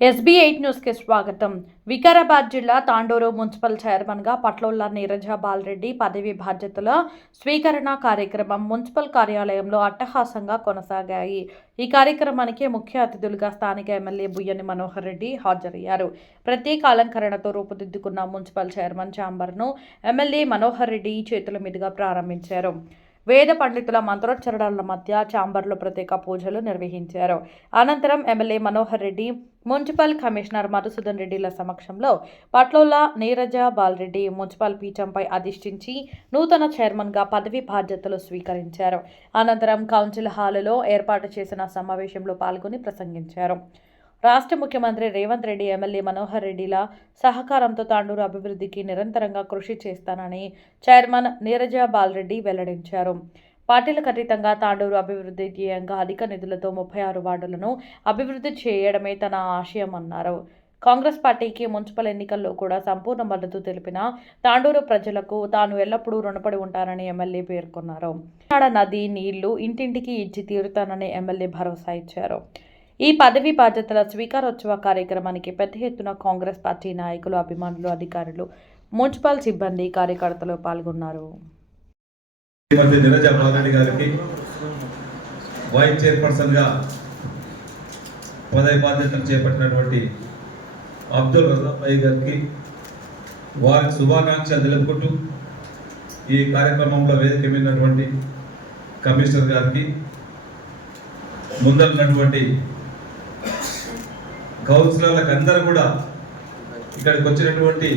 SB8 న్యూస్కి స్వాగతం. వికారాబాద్ జిల్లా తాండూరు మున్సిపల్ చైర్మన్గా పట్లోళ్ల నీరజ బాలరెడ్డి పదవి బాధ్యతల స్వీకరణ కార్యక్రమం మున్సిపల్ కార్యాలయంలో అట్టహాసంగా కొనసాగాయి. ఈ కార్యక్రమానికి ముఖ్య అతిథులుగా స్థానిక ఎమ్మెల్యే బుయ్యని మనోహర్ రెడ్డి హాజరయ్యారు. ప్రత్యేక అలంకరణతో రూపుదిద్దుకున్న మున్సిపల్ చైర్మన్ ఛాంబర్ను ఎమ్మెల్యే మనోహర్ రెడ్డి చేతుల మీదుగా ప్రారంభించారు. వేద పండితుల మంత్రోచ్చరణల మధ్య ఛాంబర్లో ప్రత్యేక పూజలు నిర్వహించారు. అనంతరం MLA Manohar Reddy, municipal commissioner Madhusudan రెడ్డిల సమక్షంలో పట్లోళ్ల నీరజ బాలరెడ్డి మున్సిపల్ పీఠంపై అధిష్ఠించి నూతన చైర్మన్గా పదవి బాధ్యతలు స్వీకరించారు. అనంతరం కౌన్సిల్ హాలులో ఏర్పాటు చేసిన సమావేశంలో పాల్గొని ప్రసంగించారు. రాష్ట్ర ముఖ్యమంత్రి రేవంత్ రెడ్డి, ఎమ్మెల్యే మనోహర్ రెడ్డిల సహకారంతో తాండూరు అభివృద్ధికి నిరంతరంగా కృషి చేస్తానని చైర్మన్ నీరజ బాలరెడ్డి వెల్లడించారు. పార్టీలకు అతీతంగా తాండూరు అభివృద్ధి ధ్యేయంగా అధిక నిధులతో 36 వార్డులను అభివృద్ధి చేయడమే తన ఆశయమన్నారు. కాంగ్రెస్ పార్టీకి మున్సిపల్ ఎన్నికల్లో కూడా సంపూర్ణ మద్దతు తెలిపిన తాండూరు ప్రజలకు తాను ఎల్లప్పుడూ రుణపడి ఉంటానని ఎమ్మెల్యే పేర్కొన్నారు. నది నీళ్లు ఇంటింటికి ఇచ్చి తీరుతానని ఎమ్మెల్యే భరోసా ఇచ్చారు. ఈ పదవి బాధ్యతల స్వీకారోత్సవ కార్యక్రమానికి పెద్ద ఎత్తున కాంగ్రెస్ పార్టీ నాయకులు, అభిమానులు, అధికారులు, మున్సిపల్ సిబ్బంది, కార్యకర్తలు పాల్గొన్నారు. నీరజ బాలరెడ్డి గారికి వైస్ చైర్పర్సన్ గా పదవి బాధ్యతలు చేపట్టినటువంటి అబ్దుల్ రజాక్ భాయ్ గారికి వారికి శుభాకాంక్షలు తెలుపుకుంటూ ఈ కార్యక్రమంలో వేదిక మీదటువంటి కమిషనర్ గారికి, ముందరున్నటువంటి కౌన్సిలర్లకు అందరూ కూడా, ఇక్కడికి వచ్చినటువంటి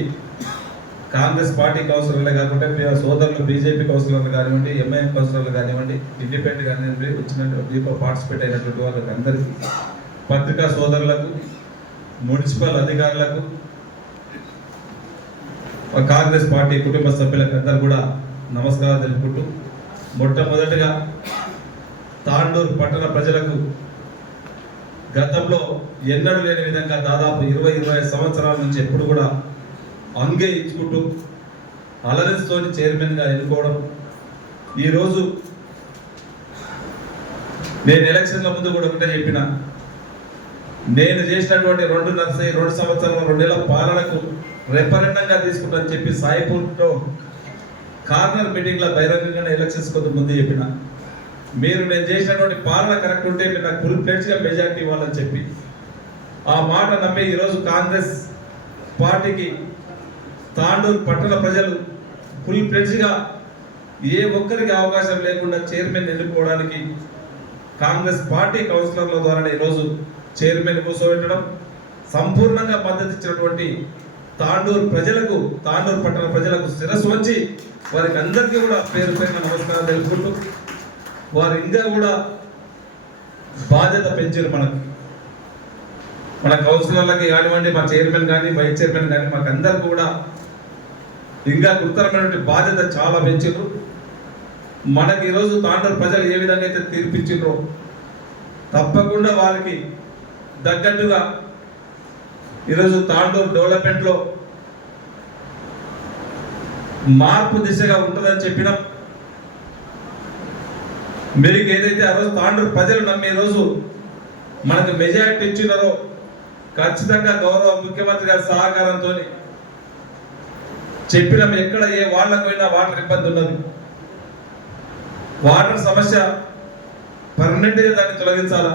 కాంగ్రెస్ పార్టీ కౌన్సిలర్లే కాకుండా సోదరులు బీజేపీ కౌన్సిలర్లు కానివ్వండి, ఎంఐఎం కౌన్సిలర్లు కానివ్వండి, ఇండిపెండెంట్ కానివ్వండి, వచ్చినటువంటి దీంట్లో పార్టిసిపేట్ అయినటువంటి వాళ్ళకి అందరికీ, పత్రికా సోదరులకు, మున్సిపల్ అధికారులకు, కాంగ్రెస్ పార్టీ కుటుంబ సభ్యులకు అందరూ కూడా నమస్కారాలు తెలుపుకుంటూ, మొట్టమొదటిగా తాండూరు పట్టణ ప్రజలకు గతంలో ఎన్నడూ లేని విధంగా దాదాపు 20-25 సంవత్సరాల నుంచి ఎప్పుడు కూడా అంగే ఇచ్చుకుంటూ అలరెన్స్తోని చైర్మన్గా ఎన్నుకోవడం, ఈరోజు నేను ఎలక్షన్ల ముందు కూడా ఒకటే చెప్పిన, నేను చేసినటువంటి 2 సంవత్సరాల 2 నెలల పాలనకు రెఫరెండంగా తీసుకుంటానని చెప్పి సాయిపూర్లో కార్నర్ మీటింగ్లో బహిరంగంగా ఎలక్షన్స్ కొంత ముందు చెప్పిన, మీరు నేను చేసినటువంటి పాలన కరెక్ట్ ఉంటే మీరు నాకు ఫుల్ ప్లేట్స్గా మెజార్టీ ఇవ్వాలని చెప్పి ఆ మాట నమ్మి ఈరోజు కాంగ్రెస్ పార్టీకి తాండూరు పట్టణ ప్రజలు ఫుల్ ప్లేట్స్గా ఏ ఒక్కరికి అవకాశం లేకుండా చైర్మన్ ఎన్నుకోవడానికి కాంగ్రెస్ పార్టీ కౌన్సిలర్ల ద్వారా ఈరోజు చైర్మన్ కూర్చోబెట్టడం, సంపూర్ణంగా మద్దతు ఇచ్చినటువంటి తాండూరు ప్రజలకు, తాండూరు పట్టణ ప్రజలకు శిరస్సు వంచి వారికి అందరికీ కూడా పేరు పేరున నమస్కారం తెలుపుకుంటూ, వారు ఇంకా కూడా బాధ్యత పెంచారు. మన కౌన్సిలర్లకి కానివ్వండి, మా చైర్మన్ కానీ, వైస్ చైర్మన్ కానీ, మాకు అందరికీ కూడా ఇంకా గురుతరమైనటువంటి బాధ్యత చాలా పెంచారు. మనకి ఈరోజు తాండూరు ప్రజలు ఏ విధంగా అయితే తీర్పిచ్చిండ్రో తప్పకుండా వారికి తగ్గట్టుగా ఈరోజు తాండూరు డెవలప్మెంట్లో మార్పు దిశగా ఉంటుందని చెప్పినాం. మీరు ఏదైతే ఆ రోజు తాండూరు ప్రజలు నమ్మి ఈరోజు మనకు మెజారిటీ ఇచ్చినారో ఖచ్చితంగా గౌరవ ముఖ్యమంత్రి గారి సహకారంతో చెప్పినాం. ఎక్కడ ఏ వాళ్లకు పోయినా వాటర్ ఇబ్బంది ఉన్నది, వాటర్ సమస్య పర్మనెంట్గా దాన్ని తొలగించాలా,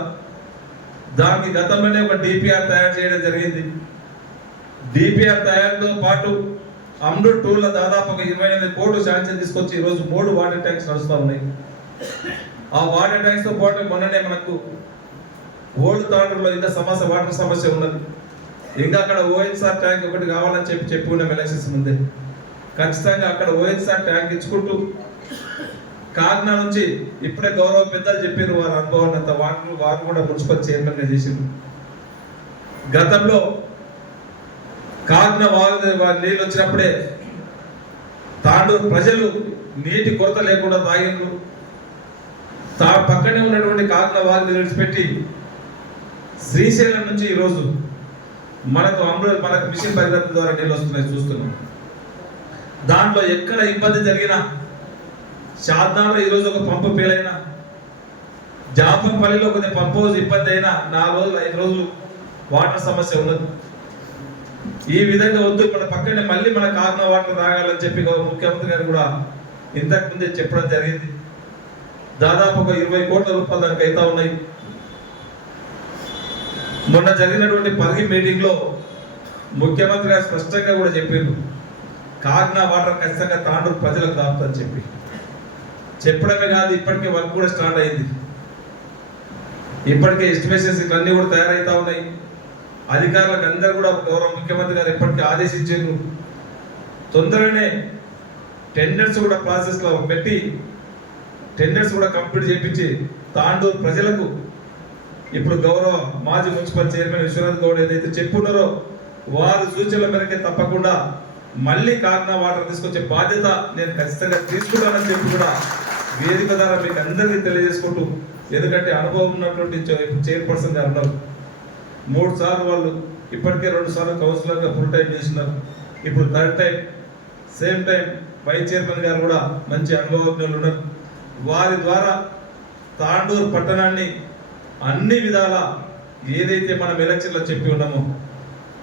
దానికి గతంలోనే ఒక డిపిఆర్ తయారు చేయడం జరిగింది. డిపిఆర్ తయారుతో పాటు అమృత్ 2లో దాదాపు ఒక 28 కోట్లు శాంక్షన్ తీసుకొచ్చి ఈరోజు 3 వాటర్ ట్యాంక్స్ నడుస్తూ ఉన్నాయి. ఆ వాటర్ ట్యాంక్స్ తో పాటు మొన్ననే మనకు ఓల్డ్ తాండూరులో ఇంకా వాటర్ సమస్య ఉన్నది. ఇంకా అక్కడ ఓఎన్ఆర్ ట్యాంక్ ఒకటి కావాలని చెప్పి ఉన్నాం ఎలక్షన్స్ ముందే. ఖచ్చితంగా అక్కడ ఓఎన్ఆర్ ట్యాంక్ ఇచ్చుకుంటూ కాకినాడ నుంచి ఇప్పుడే గౌరవ పెద్దలు చెప్పారు వారి అనుభవాన్ని, వారు కూడా మున్సిపల్ చైర్మన్గా చేసింది. గతంలో కాకినాడ వారి నీళ్ళు వచ్చినప్పుడే తాండూరు ప్రజలు నీటి కొరత లేకుండా తాగిండ్రు. పక్కనే ఉన్నటువంటి కాకినాడ వారిని విడిచిపెట్టి శ్రీశైలం నుంచి ఈరోజు మనకు మిషన్ భగీరథ ద్వారా నీళ్ళు వస్తున్నాయి చూస్తున్నాం. దాంట్లో ఎక్కడ ఇబ్బంది జరిగినా, శారదాలో ఈరోజు ఒక పంపు ఫెయిల్, జాపంపల్లిలో కొంచెం పంప్ హౌస్ ఇబ్బంది అయినా 4 రోజులు 5 రోజులు వాటర్ సమస్య ఉన్నది. ఈ విధంగా వద్దు, మన పక్కనే మళ్ళీ మన కాగ్నా వాటర్ తాగాలని చెప్పి ముఖ్యమంత్రి గారు కూడా ఇంతకు ముందే చెప్పడం జరిగింది. దాదాపు ఒక 20 కోట్ల రూపాయలు దానికి అయితే ఉన్నాయి. మొన్న జరిగినటువంటి పరిగి మీటింగ్ లో ముఖ్యమంత్రి గారు స్పష్టంగా కూడా చెప్పిండ్రు, కాగ్నా వాటర్ ఖచ్చితంగా తాండూరు ప్రజలకు దాపుతుందని చెప్పి చెప్పడమే కాదు, ఇప్పటికే వర్క్ కూడా స్టార్ట్ అయింది. ఇప్పటికే ఎస్టిమేషన్స్ ఇవన్నీ కూడా తయారైతా ఉన్నాయి. అధికారులకు అందరూ కూడా గౌరవ ముఖ్యమంత్రి గారు ఇప్పటికే ఆదేశించారు. తొందరగానే టెండర్స్ కూడా ప్రాసెస్ లో పెట్టి టెండర్స్ కూడా కంప్లీట్ చేయించి తాండూరు ప్రజలకు ఇప్పుడు గౌరవ మాజీ మున్సిపల్ చైర్మన్ విశ్వనాథ్ గౌడ్ ఏదైతే చెప్పున్నారో వారి సూచనల మేరకే తప్పకుండా మళ్ళీ కాగ్నా వాటర్ తీసుకొచ్చే బాధ్యత నేను ఖచ్చితంగా తీసుకుంటానని చెప్పి కూడా వేదిక ద్వారా మీకు అందరికీ తెలియజేసుకుంటూ, ఎందుకంటే అనుభవం ఉన్నటువంటి చైర్పర్సన్ గారు ఉన్నారు. 3 సార్లు వాళ్ళు ఇప్పటికే 2 సార్లు కౌన్సిలర్గా ఫుల్ టైం చేసినారు. ఇప్పుడు 3rd time same time vice chairman గారు కూడా మంచి అనుభవజ్ఞులు ఉన్నారు. వారి ద్వారా తాండూరు పట్టణాన్ని అన్ని విధాల ఏదైతే మనం ఎలక్షన్లో చెప్పి ఉన్నామో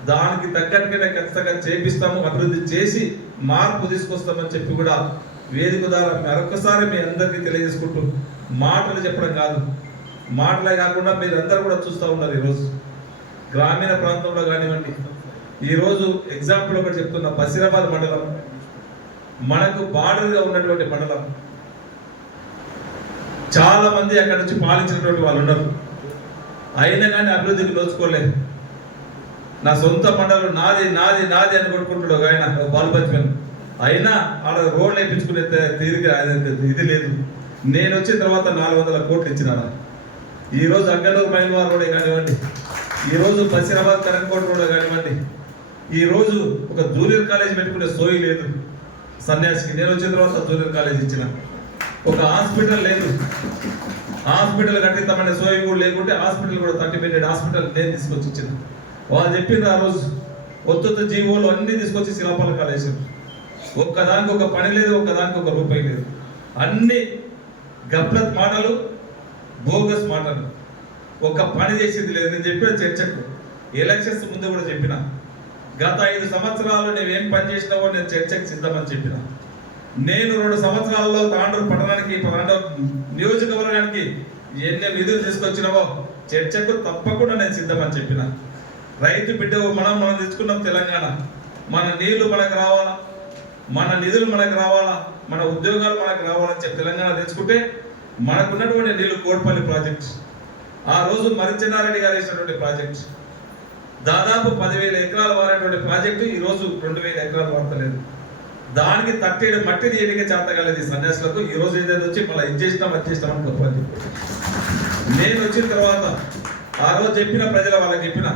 దానికి తగ్గట్టుగానే ఖచ్చితంగా చేపిస్తాము, అభివృద్ధి చేసి మార్పు తీసుకొస్తామని చెప్పి కూడా వేదిక ద్వారా మరొకసారి మీ అందరికీ తెలియజేసుకుంటూ, మాటలు చెప్పడం కాదు, మాటలే కాకుండా మీరు అందరూ కూడా చూస్తూ ఉన్నారు. ఈరోజు గ్రామీణ ప్రాంతంలో కానివ్వండి, ఈరోజు ఎగ్జాంపుల్ ఒకటి చెప్తున్నా, బసిరాబాద్ మండలం మనకు బార్డర్గా ఉన్నటువంటి మండలం. చాలా మంది అక్కడ నుంచి పాలించినటువంటి వాళ్ళు ఉన్నారు, అయినా కానీ అభివృద్ధికి నోచుకోలేదు. నా సొంత మండలం నాది నాది నాది అని కొట్టుకుంటాడు ఆయన బాలుబచ్చన్, అయినా ఆడ రోడ్లు వేయించుకునే తీరిక ఇది లేదు. నేను వచ్చిన తర్వాత 400 కోట్లు ఇచ్చిన. ఈరోజు అగ్గనూరు మైన్వార్ రోడే కానివ్వండి, ఈరోజు బసిరాబాద్ కరంకోట రోడ్ కానివ్వండి, ఈరోజు ఒక జూనియర్ కాలేజ్ పెట్టుకునే సోయి లేదు సన్యాసికి. నేను వచ్చిన తర్వాత జూనియర్ కాలేజ్ ఇచ్చిన. ఒక హాస్పిటల్ లేదు, హాస్పిటల్ కట్టిస్తామనే సోయి కూడా లేకుంటే హాస్పిటల్ కూడా 30 బెడెడ్ హాస్పిటల్ నేను తీసుకొచ్చి ఇచ్చిన. వాళ్ళు చెప్పింది ఆ రోజు ఒత్తొత్త జీవోలు అన్ని తీసుకొచ్చి శిలాఫలకాలు వేసారు. ఒక్కదానికి ఒక పని లేదు, ఒక్కదానికి ఒక రూపాయి లేదు. అన్ని గప్లత్ మాటలు, బోగస్ మాటలు, ఒక పని చేసింది లేదు. నేను చెప్పిన చర్చకు ఎలక్షన్స్ ముందు కూడా చెప్పిన, గత 5 సంవత్సరాలు నువ్వేం పని చేసినావో నేను చర్చకు సిద్ధమని చెప్పిన. నేను 2 సంవత్సరాల్లో తాండూరు పట్టణానికి నియోజకవర్గానికి ఎన్ని నిధులు తీసుకొచ్చినావో చర్చకు తప్పకుండా నేను సిద్ధమని చెప్పిన. రైతు బిడ్డ మనం తెచ్చుకున్నాం తెలంగాణ, మన నీళ్లు మనకు రావాలా, మన నిధులు మనకు రావాలా, మన ఉద్యోగాలు మనకు రావాలని చెప్పి తెలంగాణ తెచ్చుకుంటే మనకున్నటువంటి నీళ్లు కోట్పల్లి ప్రాజెక్ట్, ఆ రోజు మరిచెన్నారెడ్డి గారు వేసినటువంటి ప్రాజెక్ట్, దాదాపు 10,000 ఎకరాలు వారేటువంటి ప్రాజెక్టు ఈరోజు 2,000 ఎకరాలు వాడతలేదు. దానికి తట్టేడు మట్టి తీయడిగా చేతగలేదు ఈ సన్యాసులకు. ఈ రోజు ఏదైతే వచ్చి మళ్ళీ ఇది చేసినాం అది చేసినామని గొప్ప చెప్పి నేను వచ్చిన తర్వాత ఆ రోజు చెప్పిన ప్రజల వాళ్ళకి చెప్పిన,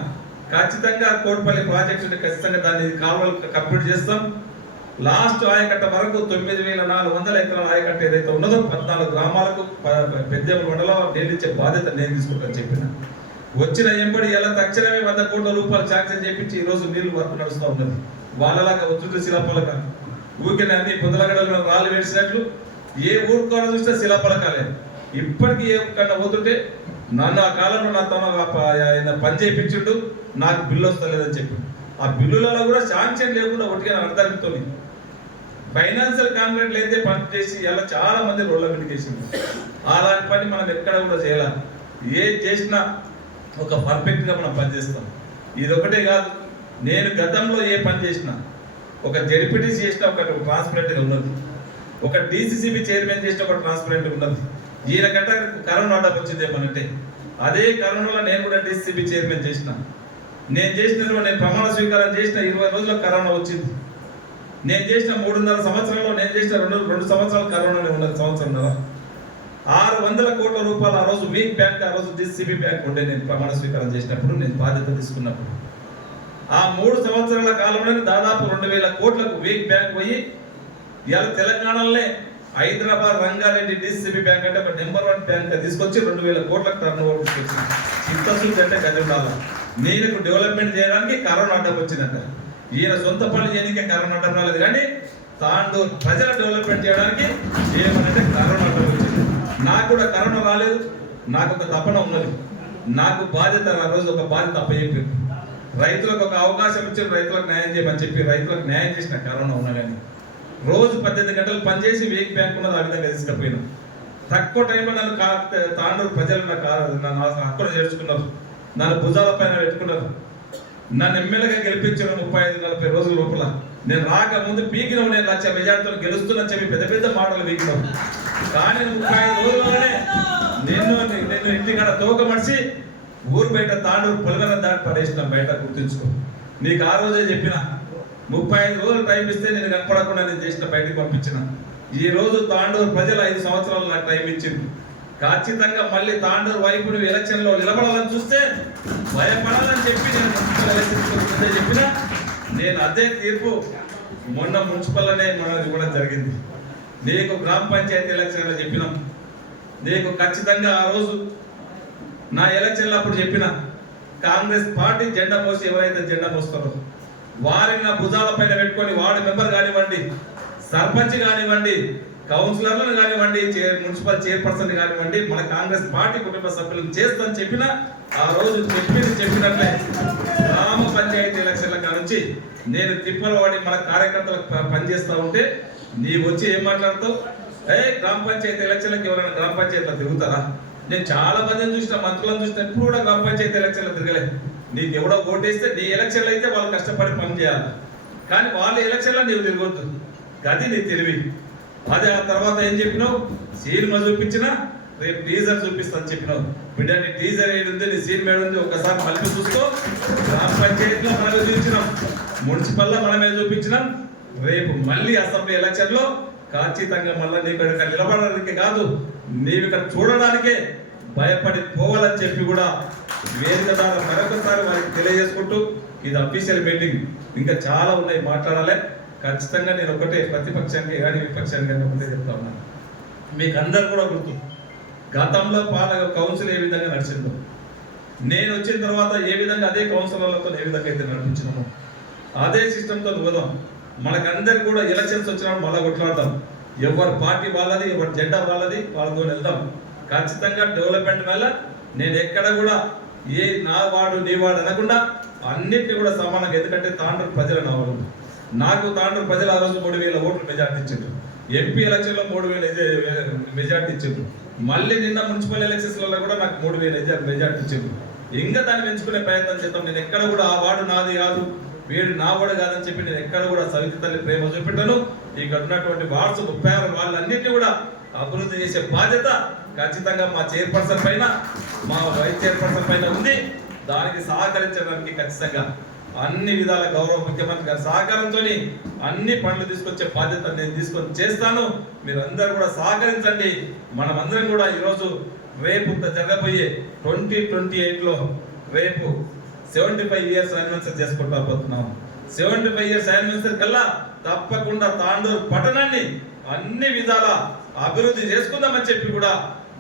ఖచ్చితంగా కోట్పల్లి ప్రాజెక్టుని ఖచ్చితంగా దాన్ని కాలువలు కంప్లీట్ చేస్తాం. లాస్ట్ ఆయకట్ట వరకు 9,400 ఎకరాల ఆయకట్ట ఏదైతే ఉన్నదో 14 గ్రామాలకు పెద్ద మండలం నీళ్ళు ఇచ్చే బాధ్యత నేను తీసుకుంటాను చెప్పిన. వచ్చిన ఎంబడి ఎలా తక్షణమే 100 కోట్ల రూపాయలు శాంక్షన్ చేపించి ఈ రోజు నీళ్లు వర్క్ నడుస్తూ ఉన్నది. వాళ్ళలాగా వచ్చుంటే శిలాఫలక ఊరికే అన్ని పొందలగడలు రాళ్ళు వేసినట్లు ఏ ఊరు కూడా చూస్తే శిలాఫలకాలే. ఇప్పటికీ ఏ కన్నా పోతుంటే నన్ను ఆ కాలంలో నాతో ఆయన పని చేయించుండు, నాకు బిల్లు వస్తలేదని చెప్పి ఆ బిల్లులలో కూడా శాంక్షన్ లేకుండా ఒకటిగా అర్థంతో ఫైనాన్షియల్ కాంట్రాక్ట్ అయితే పని చేసి ఇలా చాలా మంది రోడ్ల మీదకి వేసింది. అలాంటి పని మనం ఎక్కడ కూడా చేయాలి. ఏ చేసినా ఒక పర్ఫెక్ట్గా మనం పనిచేస్తాం. ఇది ఒకటే కాదు, నేను గతంలో ఏ పని చేసినా ఒక జెడ్పీటీసీ చేసిన ఒక ట్రాన్స్పరెంట్గా ఉన్నది, ఒక డీసీసీబీ చైర్మన్ చేసిన ఒక ట్రాన్స్పరెంట్గా ఉన్నది. ఈయన గంట కరోనా ఆర్డర్ వచ్చింది ఏమనంటే అదే కరోనాలో నేను కూడా డీసీసీబీ చైర్మన్ చేసిన. నేను చేసిన నేను ప్రమాణ స్వీకారం చేసిన 20 రోజుల్లో కరోనా వచ్చింది. నేను చేసిన 3.5 సంవత్సరాల్లో నేను చేసిన 2 సంవత్సరాలు కరోనానే ఉన్నది, సంవత్సరంన్నర. 600 కోట్ల రూపాయలు ఆ రోజు వీక్ బ్యాంక్, ఆ రోజు డీసీబీ బ్యాంక్ ఉండే నేను ప్రమాణ స్వీకారం చేసినప్పుడు, నేను బాధ్యత తీసుకున్నప్పుడు. ఆ 3 సంవత్సరాల కాలంలో దాదాపు 2,000 కోట్లకు వీక్ బ్యాంక్ పోయి ఇవాళ తెలంగాణలోనే హైదరాబాద్ రంగారెడ్డి డీసీబీ బ్యాంక్ అంటే ఒక నెంబర్ 1 బ్యాంక్ తీసుకొచ్చి 2,000 కోట్లకు టర్న్ ఓవర్ తీసుకొచ్చింది. చిత్తశుద్ధి అంటే గజండాల. నేను డెవలప్మెంట్ చేయడానికి కరోనా అడ్డం వచ్చిందంట. ఈయన సొంత పనులు చేయడానికి కరోనా అడ్డం రాలేదు, కానీ తాండూరు ప్రజల డెవలప్మెంట్ చేయడానికి ఏమనంటే కరోనా అడ్డం వచ్చింది. నాకు కూడా కరోనా రాలేదు, నాకు ఒక తపన ఉన్నది. నాకు బాధ్యత ఆ రోజు ఒక బాధ్యత అప్పచెప్పారు. రైతులకు ఒక అవకాశం ఇచ్చారు, రైతులకు న్యాయం చేయమని చెప్పి రైతులకు న్యాయం చేసిన కరోనా ఉన్నా కానీ రోజు 18 గంటలు పనిచేసి వేగి బ్యాంక్ ఉన్నది ఆ విధంగా తీసుకుపోయినాం. తక్కువ టైంలో నన్ను తాండూరు ప్రజలు నన్ను హక్కును చేర్చుకున్నారు, నన్ను భుజాల పైన పెట్టుకున్నారు. నన్ను ఎమ్మెల్యేగా గెలిపించారు 35-40 రోజుల లోపల. నేను రాకముందు పీకినావు, నేను 1,00,000 మెజార్టీతో గెలుస్తున్నా చెప్పి పెద్ద పెద్ద మాటలు పీకినావు. కానీ 35 రోజుల్లోనే నేను ఇంటికాడ తోక మడిచి ఊరు బయట తాండూరు పొలగన దాటి పడేసిన బయట. గుర్తుంచుకో, నీకు ఆ రోజే చెప్పిన 35 రోజులు టైం ఇస్తే నేను కనపడకుండా నేను చేసిన బయటకు పంపించిన. ఈ రోజు తాండూరు ప్రజలు 5 సంవత్సరాలు నాకు టైం ఇచ్చింది. ఖచ్చితంగా మళ్ళీ తాండూరు వైపు నువ్వు ఎలక్షన్లో నిలబడాలని చూస్తే భయపడాలని చెప్పి నేను మున్సిపల్ ఎలక్షన్ చెప్పిన. నేను అదే తీర్పు మొన్న మున్సిపల్లోనే మనం ఇవ్వడం జరిగింది. నీకు గ్రామ పంచాయతీ ఎలక్షన్లో చెప్పినాం, నీకు ఖచ్చితంగా ఆ రోజు నా ఎలక్షన్లో అప్పుడు చెప్పిన కాంగ్రెస్ పార్టీ జెండా మోసి ఎవరైతే జెండా మోస్తారో వారిని నా భుజాల పైన పెట్టుకొని వార్డు మెంబర్ కానివ్వండి, సర్పంచ్ కానివ్వండి, కౌన్సిలర్లను కానివ్వండి, మున్సిపల్ చైర్పర్సన్ కానివ్వండి, మన కాంగ్రెస్ పార్టీ కుటుంబ సభ్యులను చేస్తానని చెప్పిన. ఆ రోజు చెప్పినట్లే గ్రామ పంచాయతీ ఎలక్షన్ల కానుంచి నేను తిప్పలు వాడి మన కార్యకర్తలకు పనిచేస్తూ ఉంటే నీవు వచ్చి ఏం మాట్లాడుతావు? గ్రామ పంచాయతీ ఎలక్షన్లకు ఎవరైనా గ్రామ పంచాయతీలో తిరుగుతారా? నేను చాలా మందిని చూసిన, మంత్రులను చూసిన, ఎప్పుడు కూడా గ్రామ పంచాయతీ ఎలక్షన్లో తిరగలేదు. నీకు ఎవడో ఓటేస్తే నీ ఎలక్షన్లు అయితే వాళ్ళు కష్టపడి పని చేయాలి, కానీ వాళ్ళ ఎలక్షన్లో నీవు తిరగొద్దు. గది నీ తెలివి. అదే ఆ తర్వాత ఏం చెప్పినావు? సినిమా చూపించినా రేపు టీజర్ చూపిస్తాను చెప్పినావు. బిడ్డ నీ టీజర్ ఏడుంది, నీ సినిమా ఏడుంది ఒకసారి మళ్ళీ చూసుకో. గ్రామ పంచాయతీలో మనమే చూపించినాం, మున్సిపల్లో మనమే చూపించినాం. రేపు మళ్ళీ అసెంబ్లీ ఎలక్షన్లో ఖచ్చితంగా మళ్ళీ నీకు ఇక్కడ నిలబడడానికి కాదు, నీవు ఇక్కడ చూడడానికే భయపడి పోవాలని చెప్పి కూడా వేదిక ద్వారా మరొకసారి వారికి తెలియజేసుకుంటూ, ఇది అఫీషియల్ మీటింగ్, ఇంకా చాలా ఉన్నాయి మాట్లాడాలి. ఖచ్చితంగా నేను ఒకటే ప్రతిపక్షానికి కానీ విపక్షానికి కానీ ఒకటే చెప్తా ఉన్నాను. మీకు అందరు కూడా గుర్తు, గతంలో పాలక కౌన్సిల్ ఏ విధంగా నడిచిందో, నేను వచ్చిన తర్వాత ఏ విధంగా అదే కౌన్సిలర్లతో ఏ విధంగా అయితే నడిపించినామో అదే సిస్టంతో పోదాం. మనకందరికి కూడా ఎలక్షన్స్ వచ్చినప్పుడు మళ్ళీ కొట్లాడతాం. ఎవరి పార్టీ వాళ్ళది, ఎవరి జెండా వాళ్ళది, వాళ్ళతో వెళ్దాం. ఖచ్చితంగా డెవలప్మెంట్ వల్ల నేను ఎక్కడ కూడా ఏ నా వాడు నీ వాడు అనకుండా అన్నిటిని కూడా సమానంగా, ఎందుకంటే తాండూరు ప్రజల నా వాళ్ళు. నాకు తాండూరు ప్రజలు ఆ రోజు 3,000 ఓట్లు మెజార్టీ ఇచ్చారు. ఎంపీ ఎలక్షన్లో 3,000 మెజార్టీ ఇచ్చారు. మళ్ళీ నిన్న మున్సిపల్ ఎలక్షన్స్లలో కూడా నాకు 3,000 మెజార్టీ ఇచ్చారు. ఇంకా దాన్ని పెంచుకునే ప్రయత్నం చేద్దాం. నేను ఎక్కడ కూడా ఆ వాడు నాది కాదు, వీడు నా వాడు కాదని చెప్పి నేను ఎక్కడ కూడా సవితి తల్లి ప్రేమ చూపెట్టాను. ఇక్కడ ఉన్నటువంటి వార్డ్స్ 36 వాళ్ళన్నింటినీ కూడా అభివృద్ధి చేసే బాధ్యత ఖచ్చితంగా మా చైర్పర్సన్ పైన, మా వైస్ చైర్పర్సన్ పైన ఉంది. దానికి సహకరించడానికి ఖచ్చితంగా అన్ని విధాల గౌరవ ముఖ్యమంత్రి గారి సహకారంతో అన్ని పనులు తీసుకొచ్చే బాధ్యత నేను తీసుకొని చేస్తాను. మీరు అందరూ కూడా సహకరించండి. మనమందరం కూడా ఈరోజు రేపు జరగబోయే 2028లో రేపు 75 ఇయర్స్ యానివర్సరీ చేసుకుంటా పోతున్నాం. 75 ఇయర్స్ యానివర్సరీ కల్లా తప్పకుండా తాండూరు పట్టణాన్ని అన్ని విధాల అభివృద్ధి చేసుకుందామని చెప్పి కూడా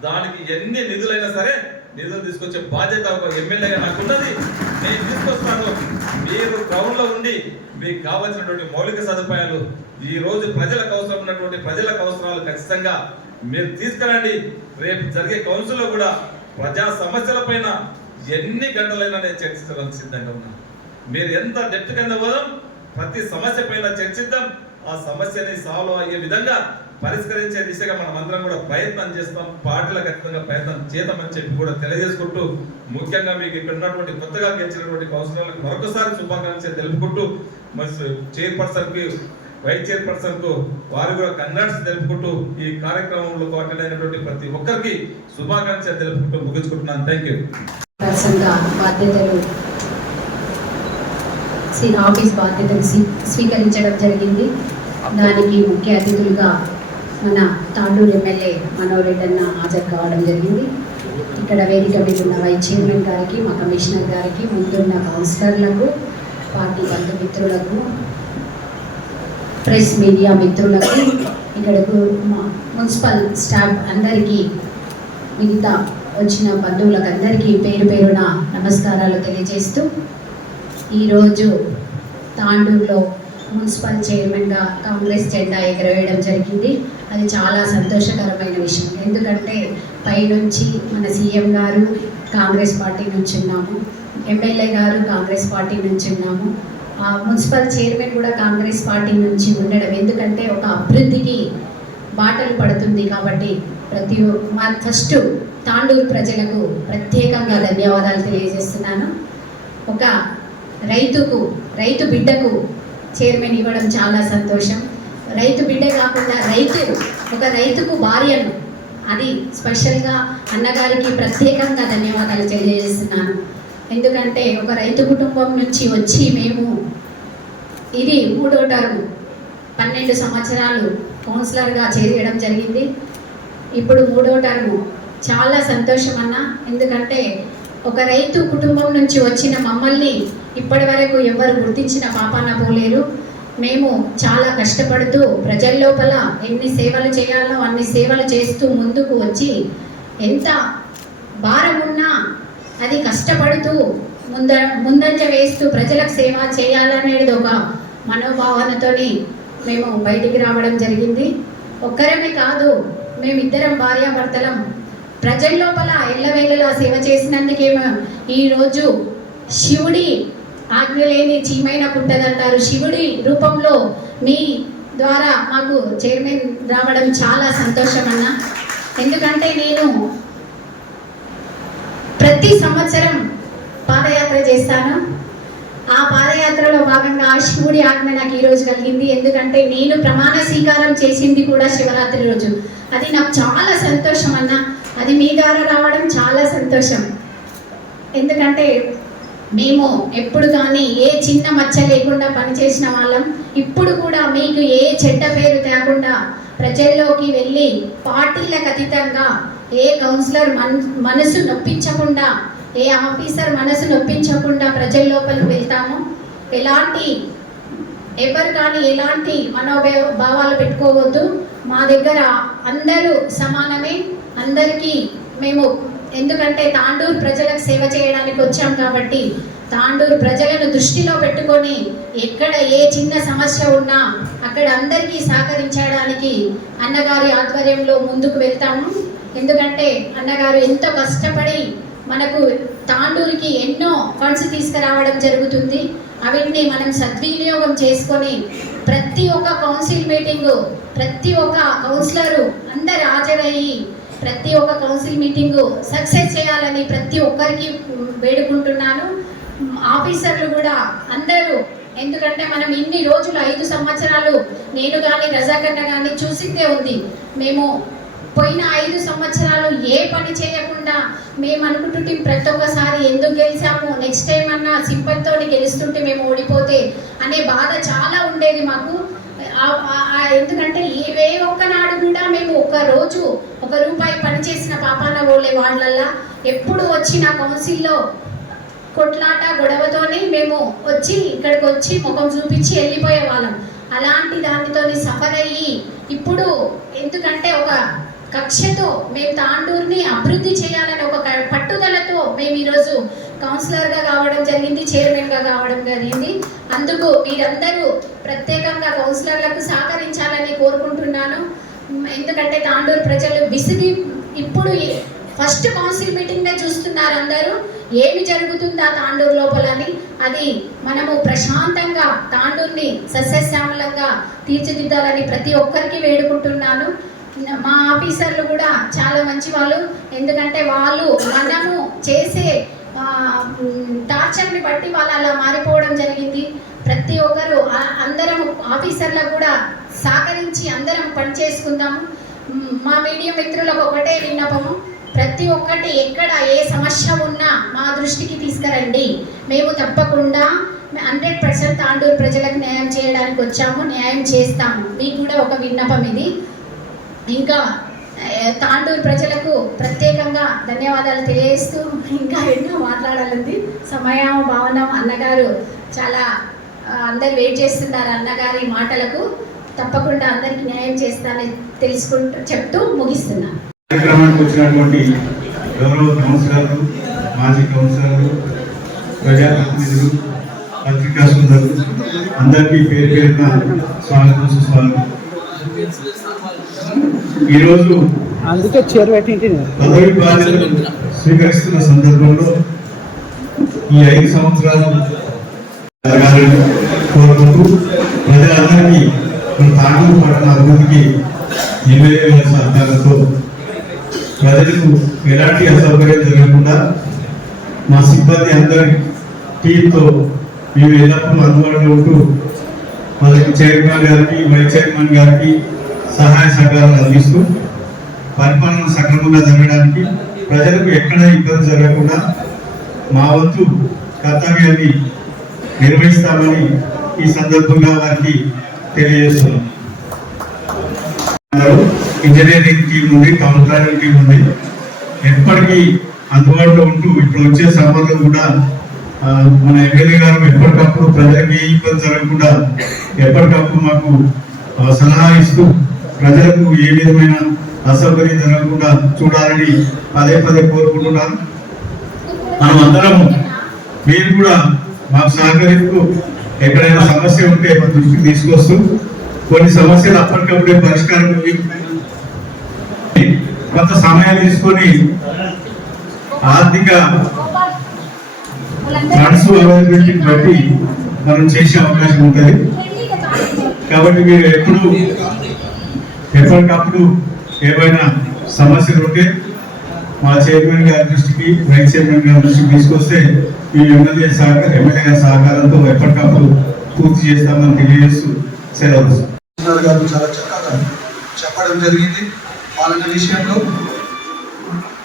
దానికి ఎన్ని నిధులైనా సరే నిధులు తీసుకొచ్చే బాధ్యత ఒక ఎమ్మెల్యేగా నాకు ఉన్నది. నేను తీసుకొస్తాను. మీరు గ్రౌండ్లో ఉండి మీకు కావాల్సినటువంటి మౌలిక సదుపాయాలు, ఈ రోజు ప్రజలకు అవసరం ఉన్నటువంటి ప్రజలకు అవసరాలు ఖచ్చితంగా మీరు తీసుకురండి. రేపు జరిగే కౌన్సిల్లో కూడా ప్రజా సమస్యల పైన ఎన్ని గంటలైనా నేను చర్చించడానికి సిద్ధంగా ఉన్నాను. మీరు ఎంత డెప్త్ కింద పోదాం, ప్రతి సమస్య పైన చర్చిద్దాం. ఆ సమస్యని సాల్వ్ అయ్యే విధంగా పరిష్కరించే దిశగా మనం అందరం కూడా ప్రయత్నం చేస్తాం. పార్టీలకు ఖచ్చితంగా ప్రయత్నం చేద్దామని చెప్పి కూడా తెలియజేసుకుంటూ, ముఖ్యంగా మీకు ఇక్కడ ఉన్నటువంటి కొత్తగా గెలిచినటువంటి కౌన్సిలర్లకు మరొకసారి శుభాకాంక్షలు తెలుపుకుంటూ, మరి చైర్పర్సన్కి, వైస్ చైర్పర్సన్కు వారు కూడా కంగ్రాట్స్ తెలుపుకుంటూ ఈ కార్యక్రమంలో అటెండ్ అయినటువంటి ప్రతి ఒక్కరికి శుభాకాంక్షలు తెలుపుకుంటూ ముగించుకుంటున్నాను. Thank you. ఆఫీస్ బాధ్యతలు స్వీకరించడం జరిగింది. దానికి ముఖ్య అతిథులుగా మన తాండూరు ఎమ్మెల్యే మనోహర్ రెడ్డి అన్న హాజరు కావడం జరిగింది. ఇక్కడ వేదిక మీద ఉన్న వైస్ చైర్మన్ గారికి, మా కమిషనర్ గారికి, ముందున్న కౌన్సిలర్లకు, పార్టీ బంధుమిత్రులకు, ప్రెస్ మీడియా మిత్రులకు, ఇక్కడకు మున్సిపల్ స్టాఫ్ అందరికీ, మిగతా వచ్చిన బంధువులకు అందరికీ పేరు పేరున నమస్కారాలు తెలియజేస్తూ, ఈరోజు తాండూరులో మున్సిపల్ చైర్మన్గా కాంగ్రెస్ జెండా ఎగరవేయడం జరిగింది. అది చాలా సంతోషకరమైన విషయం. ఎందుకంటే పైనుంచి మన సీఎం గారు కాంగ్రెస్ పార్టీ నుంచి ఉన్నాము, ఎమ్మెల్యే గారు కాంగ్రెస్ పార్టీ నుంచి ఉన్నాము, మున్సిపల్ చైర్మన్ కూడా కాంగ్రెస్ పార్టీ నుంచి ఉండడం ఎందుకంటే ఒక అభివృద్ధికి బాటలు పడుతుంది. కాబట్టి ఫస్ట్ తాండూరు ప్రజలకు ప్రత్యేకంగా ధన్యవాదాలు తెలియజేస్తున్నాను. ఒక రైతు బిడ్డకు చైర్మన్ ఇవ్వడం చాలా సంతోషం. రైతు బిడ్డ కాకుండా రైతుకు భార్యను, అది స్పెషల్గా అన్నగారికి ప్రత్యేకంగా ధన్యవాదాలు తెలియజేస్తున్నాను. ఎందుకంటే ఒక రైతు కుటుంబం నుంచి వచ్చి మేము ఇది 3వ టర్మ్ 12 సంవత్సరాలు కౌన్సిలర్గా చేయడం జరిగింది. ఇప్పుడు 3వ టర్మ్. చాలా సంతోషం అన్న. ఎందుకంటే ఒక రైతు కుటుంబం నుంచి వచ్చిన మమ్మల్ని ఇప్పటి వరకు ఎవరు గుర్తించిన పాపాన పోలేరు. మేము చాలా కష్టపడుతూ ప్రజల లోపల ఎన్ని సేవలు చేయాలో అన్ని సేవలు చేస్తూ ముందుకు వచ్చి ఎంత భారం ఉన్నా అది కష్టపడుతూ ముందంజ వేస్తూ ప్రజలకు సేవ చేయాలనేది ఒక మనోభావనతోని మేము బయటికి రావడం జరిగింది. ఒక్కరమే కాదు, మేమిద్దరం భార్యాభర్తలం ప్రజల లోపల ఎల్లవేళలా సేవ చేసినందుకేమో ఈరోజు శివుడి ఆజ్ఞ లేని చీమైన పుట్టదంటారు. శివుడి రూపంలో మీ ద్వారా మాకు చైర్మన్ రావడం చాలా సంతోషం అన్న. ఎందుకంటే నేను ప్రతి సంవత్సరం పాదయాత్ర చేస్తాను. ఆ పాదయాత్రలో భాగంగా శివుడి ఆజ్ఞ నాకు ఈరోజు కలిగింది. ఎందుకంటే నేను ప్రమాణ స్వీకారం చేసింది కూడా శివరాత్రి రోజు. అది నాకు చాలా సంతోషం అన్న. అది మీ ద్వారా రావడం చాలా సంతోషం. ఎందుకంటే మేము ఎప్పుడు కానీ ఏ చిన్న మచ్చ లేకుండా పనిచేసిన వాళ్ళం. ఇప్పుడు కూడా మీకు ఏ చెడ్డ పేరు తేకుండా ప్రజల్లోకి వెళ్ళి పార్టీలకు అతీతంగా ఏ కౌన్సిలర్ మనసు నొప్పించకుండా, ఏ ఆఫీసర్ మనసు నొప్పించకుండా ప్రజల లోపలికి వెళ్తాము. ఎవరు కానీ ఎలాంటి మనోభావాలు పెట్టుకోవద్దు. మా దగ్గర అందరూ సమానమే. అందరికీ మేము ఎందుకంటే తాండూరు ప్రజలకు సేవ చేయడానికి వచ్చాం కాబట్టి తాండూరు ప్రజలను దృష్టిలో పెట్టుకొని ఎక్కడ ఏ చిన్న సమస్య ఉన్నా అక్కడ అందరికీ సహకరించడానికి అన్నగారి ఆధ్వర్యంలో ముందుకు వెళ్తాము. ఎందుకంటే అన్నగారు ఎంతో కష్టపడి మనకు తాండూరుకి ఎన్నో ఫండ్స్ తీసుకురావడం జరుగుతుంది. అవిటిని మనం సద్వినియోగం చేసుకొని ప్రతి ఒక్క కౌన్సిల్ మీటింగు, ప్రతి ఒక్క కౌన్సిలరు అందరు హాజరయ్యి ప్రతి ఒక్క కౌన్సిల్ మీటింగు సక్సెస్ చేయాలని ప్రతి ఒక్కరికి వేడుకుంటున్నాను. ఆఫీసర్లు కూడా అందరూ, ఎందుకంటే మనం ఇన్ని రోజులు 5 సంవత్సరాలు నేను కానీ రజాకన్న కానీ చూసిందే ఉంది. మేము పోయిన 5 సంవత్సరాలు ఏ పని చేయకుండా మేము అనుకుంటుంటే ప్రతి ఒక్కసారి ఎందుకు గెలిచాము, నెక్స్ట్ టైం అన్నా సింపల్తో గెలుస్తుంటే మేము ఓడిపోతే అనే బాధ చాలా ఉండేది మాకు. ఎందుకంటే ఏ ఒక్కనాడు కూడా మేము ఒక్కరోజు ₹1 పని చేసిన పాపాన పోలే. వాళ్ళల్లా ఎప్పుడు వచ్చిన కౌన్సిల్లో కొట్లాట గొడవతోనే మేము వచ్చి ఇక్కడికి వచ్చి ముఖం చూపించి వెళ్ళిపోయే వాళ్ళం. అలాంటి దానితో సఫర్ అయ్యి ఇప్పుడు ఎందుకంటే ఒక కక్షతో మేము తాండూరుని అభివృద్ధి చేయాలని ఒక పట్టుదలతో మేము ఈరోజు కౌన్సిలర్గా కావడం జరిగింది, చైర్మన్గా కావడం జరిగింది. అందుకు మీరందరూ ప్రత్యేకంగా కౌన్సిలర్లకు సహకరించాలని కోరుకుంటున్నాను. ఎందుకంటే తాండూరు ప్రజలు విసిగి ఇప్పుడు ఫస్ట్ కౌన్సిల్ మీటింగ్నే చూస్తున్నారు అందరూ ఏమి జరుగుతుందా తాండూరు లోపలని. అది మనము ప్రశాంతంగా తాండూరుని సస్యశ్యామలంగా తీర్చిదిద్దాలని ప్రతి ఒక్కరికి వేడుకుంటున్నాను. మా ఆఫీసర్లు కూడా చాలా మంచి వాళ్ళు. ఎందుకంటే వాళ్ళు మనము చేసే టార్చర్ని బట్టి వాళ్ళు అలా మారిపోవడం జరిగింది. ప్రతి ఒక్కరు అందరం ఆఫీసర్లకు కూడా సహకరించి అందరం పనిచేసుకుందాము. మా మీడియా మిత్రులకు ఒకటే విన్నపము, ప్రతి ఒక్కటి ఎక్కడ ఏ సమస్య ఉన్నా మా దృష్టికి తీసుకురండి. మేము తప్పకుండా 100% తాండూరు ప్రజలకు న్యాయం చేయడానికి వచ్చాము, న్యాయం చేస్తాము. మీకు కూడా ఒక విన్నపం ఇది. ఇంకా తాండూరు ప్రజలకు ప్రత్యేకంగా ధన్యవాదాలు తెలియజేస్తూ ఇంకా ఎన్నో మాట్లాడాలండి. సమయం భావన అన్నగారు చాలా అందరు వెయిట్ చేస్తున్నారు. అన్నగారి మాటలకు తప్పకుండా అందరికీ న్యాయం చేస్తానని చెప్తూ ముగిస్తున్నాను. కార్యక్రమానికి వచ్చినటువంటి గౌరవ కౌన్సిలర్లు, మాజీ కౌన్సిలర్లు, ప్రజాప్రతినిధులు, పత్రికా సోదరులు అందరికీ పేరు పేరున స్వాగతం సుస్వాగతం. ఈరోజు అందుకే చీర పెట్టింటి పదవి బాధ్యతలు స్వీకరిస్తున్న సందర్భంలో ఈ 5 సంవత్సరాలు జరగాలని కోరుకుంటూ ప్రజలందరికీ మన తాండూరు పట్టణ అభివృద్ధికి ఎమ్మెల్యే గారి సహకారంతో ప్రజలకు ఎలాంటి అసౌకర్యం జరగకుండా మా సిబ్బంది అందరి టీంతో మేము ఎల్లప్పుడూ అందుబాటులో ఉంటూ మనకి చైర్మన్ గారికి వైస్ చైర్మన్ గారికి సహాయ సహకారాలు అందిస్తూ పరిపాలన సక్రమంగా జరగడానికి ప్రజలకు ఎక్కడ ఇబ్బంది జరగకుండా మా వంతు కర్తవ్యాన్ని నిర్వహిస్తామని ఈ సందర్భంగా వారికి తెలియజేస్తున్నాం. ఇంజనీరింగ్ టీం ఉంది, టౌన్ ప్లానింగ్ టీం ఉంది. ఎప్పటికీ అందుబాటులో ఉంటూ ఇప్పుడు వచ్చే సభలో కూడా మన ఎమ్మెల్యే గారు ఎప్పటికప్పుడు ప్రజలకు ఏ ఇబ్బంది జరగకుండా ఎప్పటికప్పుడు మాకు సలహా ఇస్తూ ప్రజలకు ఏ విధమైన అసౌకర్యం జరగకుండా చూడాలని పదే పదే కోరుకుంటున్నాను. మనం అందరం మీరు కూడా మాకు సహకరిస్తూ ఎక్కడైనా సమస్య ఉంటే మన దృష్టికి తీసుకొస్తూ కొన్ని సమస్యలు అప్పటికప్పుడే పరిష్కారం కొంత సమయం తీసుకొని ఆర్థిక ఫండ్స్ అవైలబిలిటీని బట్టి మనం చేసే అవకాశం ఉంటుంది. కాబట్టి మీరు ఎప్పటికప్పుడు ఏవైనా సమస్యలు ఉంటే మా చైర్మన్ గారి దృష్టికి వైస్ చైర్మన్ గారి దృష్టికి తీసుకొస్తే ఈ ఎమ్మెల్యే గారి సహకారంతో ఎప్పటికప్పుడు పూర్తి చేస్తామని తెలియజేస్తూ సెలవు గారు చాలా చక్కగా చెప్పడం జరిగింది. పాలన విషయంలో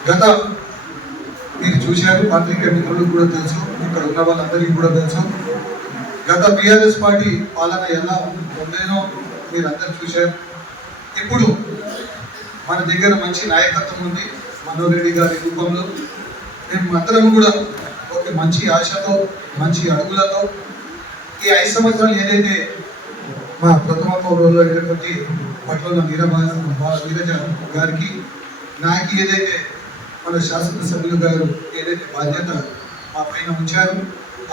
గత మీరు చూశారు, పత్రికా మిత్రులకు కూడా తెలుసు, ఇక్కడ ఉన్న వాళ్ళందరికీ కూడా తెలుసు. గత బీఆర్ఎస్ పార్టీ పాలన ఎలా ఉండేనో మీరు అందరూ చూశారు. ఇప్పుడు మన దగ్గర మంచి నాయకత్వం ఉంది మనోహర్ రెడ్డి గారి రూపంలో. మేము అందరం కూడా ఒక మంచి ఆశతో మంచి అడుగులతో ఈ 5 సంవత్సరాలు ఏదైతే మా ప్రథమ పౌరులో అయినటువంటి పట్ల నీరజ గారికి నాకు ఏదైతే మన శాసనసభ్యులు గారు ఏదైతే బాధ్యత మా పైన ఉంచారు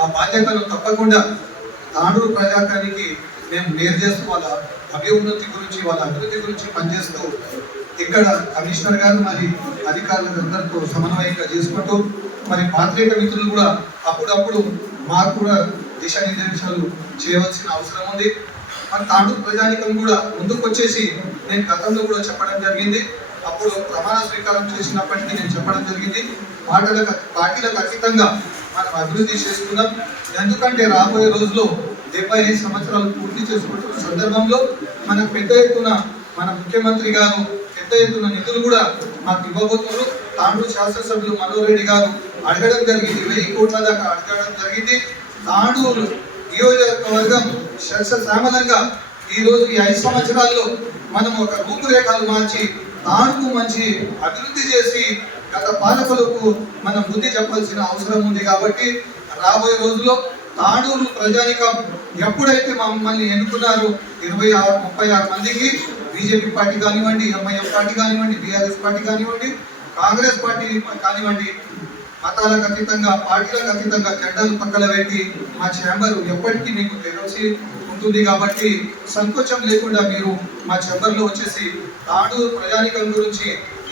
ఆ బాధ్యతను తప్పకుండా తాండూరు ప్రజాకానికి మేము నేర్ చేస్తూ వాళ్ళ అభివృద్ధి గురించి వాళ్ళ అభివృద్ధి గురించి పనిచేస్తూ ఇక్కడ కమిషనర్ గారు మరి అధికారులందరితో సమన్వయంగా చేసుకుంటూ మరి పాత్రిక మిత్రులు కూడా అప్పుడప్పుడు మాకు కూడా దిశానిర్దేశాలు చేయవలసిన అవసరం ఉంది. మన తాండూరు ప్రజానికం కూడా ముందుకు వచ్చేసి నేను గతంలో కూడా చెప్పడం జరిగింది. అప్పుడు ప్రమాణ స్వీకారం చేసినప్పటికీ నేను చెప్పడం జరిగింది, పార్టీలకు అతీతంగా మనం అభివృద్ధి చేసుకున్నాం. ఎందుకంటే రాబోయే రోజుల్లో 75 సంవత్సరాలు పూర్తి చేసుకుంటున్న సందర్భంలో మనకు పెద్ద ఎత్తున మన ముఖ్యమంత్రి గారు పెద్ద ఎత్తున నిధులు కూడా మాకు ఇవ్వబోతున్నారు. తాండూరు శాసనసభ్యులు మనోహర్ రెడ్డి గారు అడగడం జరిగింది, 1000 కోట్ల దాకా అడగడం జరిగింది. తాండూరు నియోజకవర్గం శామలంగా ఈరోజు ఈ 5 సంవత్సరాల్లో మనం ఒక రూపురేఖలు మార్చి తాండూరు మంచి అభివృద్ధి చేసి గత పాలకులకు మనం బుద్ధి చెప్పాల్సిన అవసరం ఉంది. కాబట్టి రాబోయే రోజుల్లో తాండూరు ప్రజానికం ఎప్పుడైతే మమ్మల్ని ఎన్నుకున్నారు 36 మందికి, బీజేపీ పార్టీ కానివ్వండి, ఎంఐఎం పార్టీ కానివ్వండి, బీఆర్ఎస్ పార్టీ కానివ్వండి, కాంగ్రెస్ పార్టీ కానివ్వండి, మతాలకు అతీతంగా పార్టీలకు అతీతంగా జెండాలు పక్కన పెట్టి మా ఛాంబర్ ఎప్పటికీ మీకు తెలిసి ఉంటుంది. కాబట్టి సంకోచం లేకుండా మీరు మా ఛాంబర్లో వచ్చేసి తాండూరు ప్రజానికం గురించి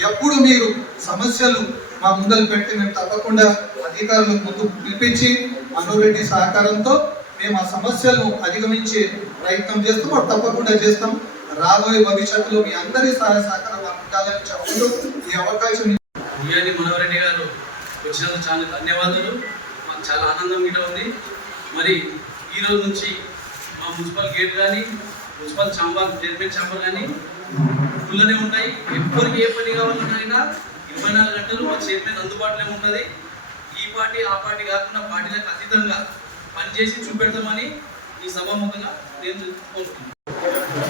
ఎప్పుడు మీరు సమస్యలు మా ముందలు పెట్టి మేము తప్పకుండా అధికారులకు ముందు పిలిపించి మనోహర్ రెడ్డి సహకారంతో మేము ఆ సమస్యలను అధిగమించే ప్రయత్నం చేస్తాం, తప్పకుండా చేస్తాం. రాబోయే భవిష్యత్తులో మీ అందరి సహాయ సహకారం ఉండాలని చెప్పుకుంటూ ఈ అవకాశం మనోహర్ రెడ్డి గారు వచ్చినందుకు చాలా ధన్యవాదాలు. మాకు చాలా ఆనందంగా ఉంది. మరి ఈ రోజు నుంచి మా మున్సిపల్ గేట్ కానీ మున్సిపల్ ఛాంబర్ చైర్మన్ ఛాంబర్ కానీ ఫుల్లోనే ఉంటాయి. ఎప్పటికీ ఏ పని కావాలన్నా 24 గంటలు మా చైర్మన్ అందుబాటులో ఉంటుంది. ఈ పార్టీ ఆ పార్టీ కాకుండా పార్టీలకు అతీతంగా పనిచేసి చూపెడతామని ఈ సభాముఖంగా నేను కోరుతున్నాను.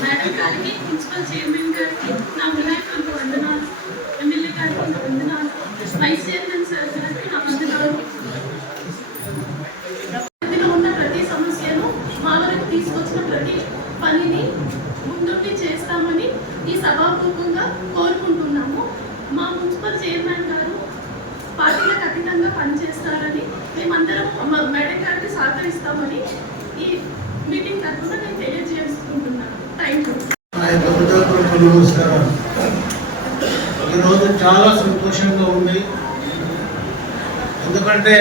మేడం గారికి, ప్రిన్సిపల్ చైర్మన్ గారికి నా వినాయకులకు వందనాలు, ఎమ్మెల్యే గారికి వందనాలు, వైస్ చైర్మన్ సార్ గారికి నా వందనాలు. ఉన్న ప్రతి సమస్యను మా వరకు తీసుకొచ్చిన ప్రతి పనిని ముందుండి చేస్తామని ఈ సభాముఖంగా కోరుకుంటున్నాము. మా మున్సిపల్ చైర్మన్ గారు పార్టీలకు అతీతంగా పనిచేస్తారని మేమందరం మేడం గారికి సహకరిస్తామని ఈ మీటింగ్ తరఫున నేను తెలియజేసుకుంటున్నాను. Thank you. నమస్కారం. చాలా సంతోషంగా ఉంది. ఎందుకంటే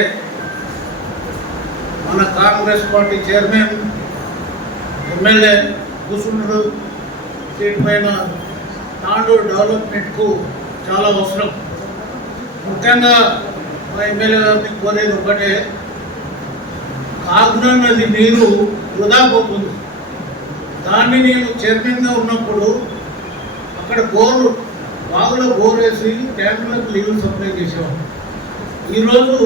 మన కాంగ్రెస్ పార్టీ చైర్మన్ ఎమ్మెల్యే కూర్చున్నాడు సీట్ పైన. తాండూరు డెవలప్మెంట్కు చాలా అవసరం. ముఖ్యంగా మా ఎమ్మెల్యే గారిని కోరేది ఒకటే, కాగ్నా నది నీరు వృధా పోతుంది. దాన్ని నేను చైర్మన్గా ఉన్నప్పుడు అక్కడ బాగులో బోర్ వేసి ట్యాంకులకు నీళ్లు సప్లై చేసేవాడు. ఈరోజు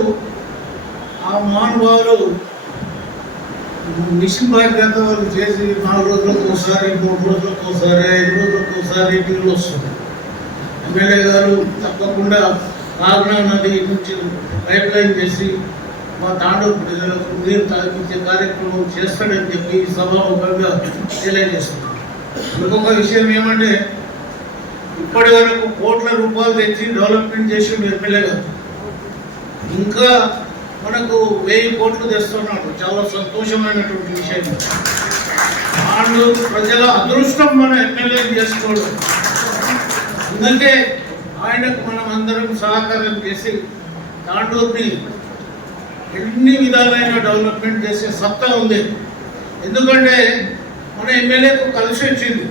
ఆ మహానుభావులు మిషన్ బాధ్యత వాళ్ళు చేసి 4 రోజులకు ఒకసారి, 3 రోజులకు ఒకసారి, 5 రోజులకు ఒకసారి నీళ్ళు వస్తుంది. ఎమ్మెల్యే గారు తప్పకుండా కాగ్నా నది నుంచి పైప్ లైన్ చేసి మా తాండూరు ప్రజలకు నీరు తాగించే కార్యక్రమం చేస్తాడని చెప్పి సభాముఖంగా తెలియజేస్తున్నాం. ఇంకొక విషయం ఏమంటే, ఇప్పటి వరకు కోట్ల రూపాయలు తెచ్చి డెవలప్మెంట్ చేసి ఎమ్మెల్యే గారు ఇంకా మనకు 1000 కోట్లు తెస్తున్నాడు. చాలా సంతోషమైనటువంటి విషయం. తాండూరు ప్రజల అదృష్టం మన ఎమ్మెల్యే చేసుకోవడం. అందుకే ఆయనకు మనం అందరం సహకారం చేసి తాండూరుని ఎన్ని విధాలైన డెవలప్మెంట్ చేసే సత్తా ఉంది. ఎందుకంటే మన ఎమ్మెల్యేకు కలిసి వచ్చింది.